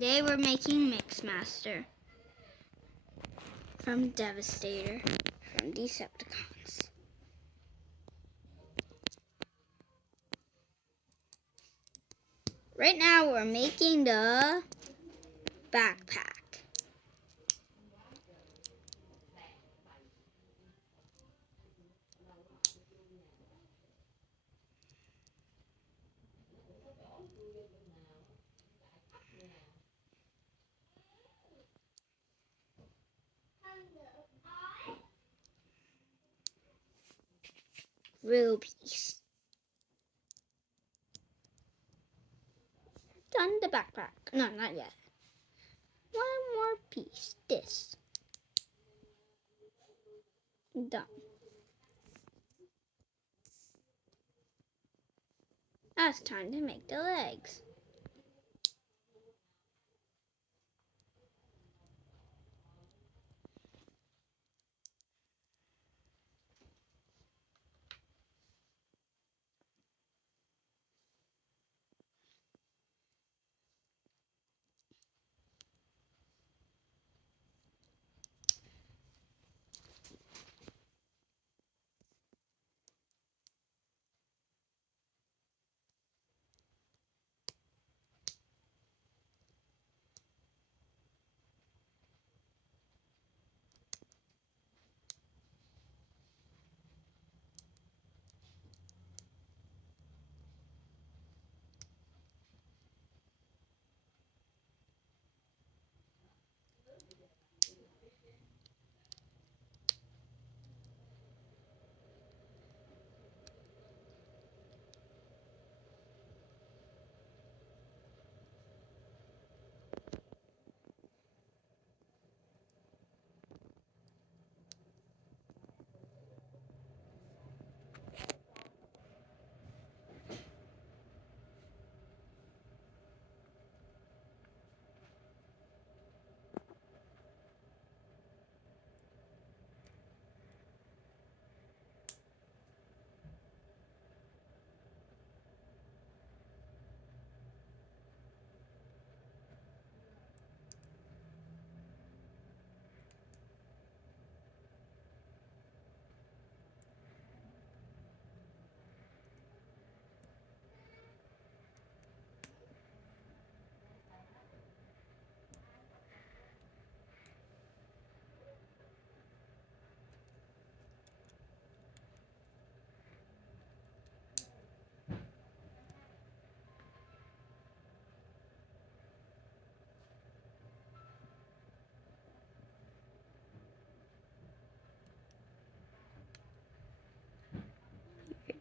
Today we're making Mixmaster from Devastater from Deceptacons. Right now we're making the backpack. Real piece. Done the backpack. No, not yet. One more piece. This. Done. Now it's time to make the legs.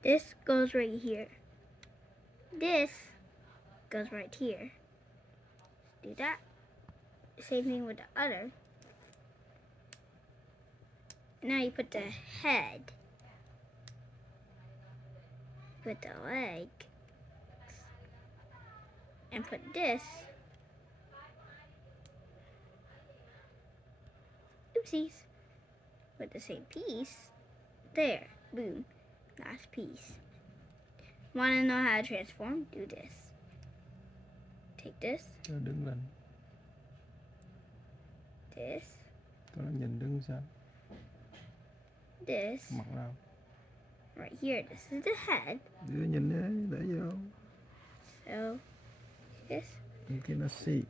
This goes right here. This goes right here. Do that. Same thing with the other. Now you put the head. Put the leg. And put this. Oopsies. With the same piece. There. Boom. Last piece. Want to know how to transform? Do this. Take this. Rồi đứng lên. This. Tao nó nhìn đứng sao? This. Mặt nào? Right here. This is the head. Đưa nhìn đi, để vô. So, this. You cannot see.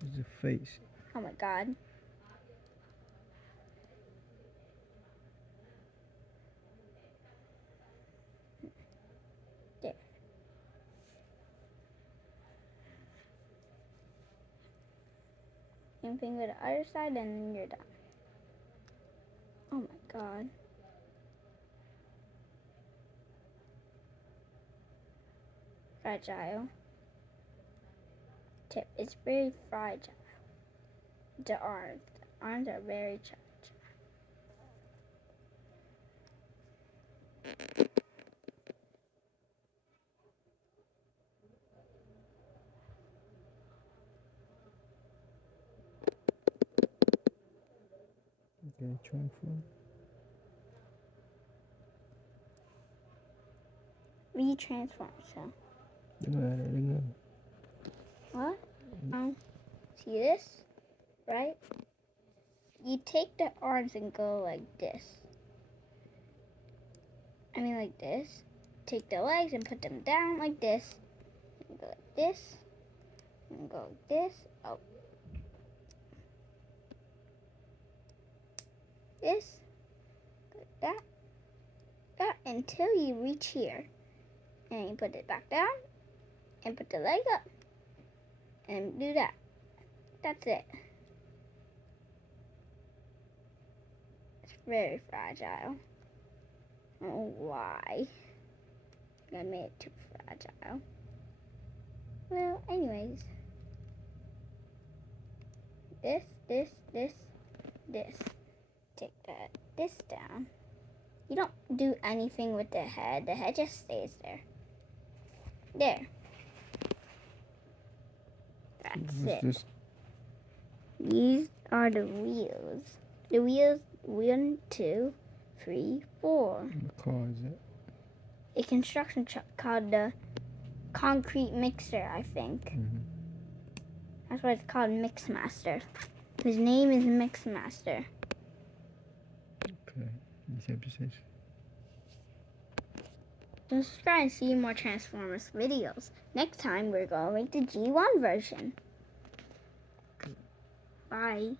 It's the face. Oh my god. There. Same thing with the other side, and then you're done. Oh my god. Fragile. Tip. It's very fragile. The arms. The arms are very fragile. Okay, transform. Retransform, so. Đứng lên, đứng lên. What? Now, see this, right? You take the arms and go like this. I mean like this. Take the legs and put them down like this. And go like this. And go like this. Oh. This. Like that. That until you reach here. And you put it back down. And put the leg up. And do that. That's it. It's very fragile. I don't know why I made it too fragile. Well, anyways. This. Take this down. You don't do anything with the head. The head just stays there. There. That's it. This? These are the wheels. The wheels 1, 2, 3, 4. What car is it? A construction truck called the concrete mixer, I think. Mm-hmm. That's why it's called Mixmaster. His name is Mixmaster. Okay. Deceptacon. Subscribe and see more Transformers videos. Next time we're going to make the G1 version. Bye.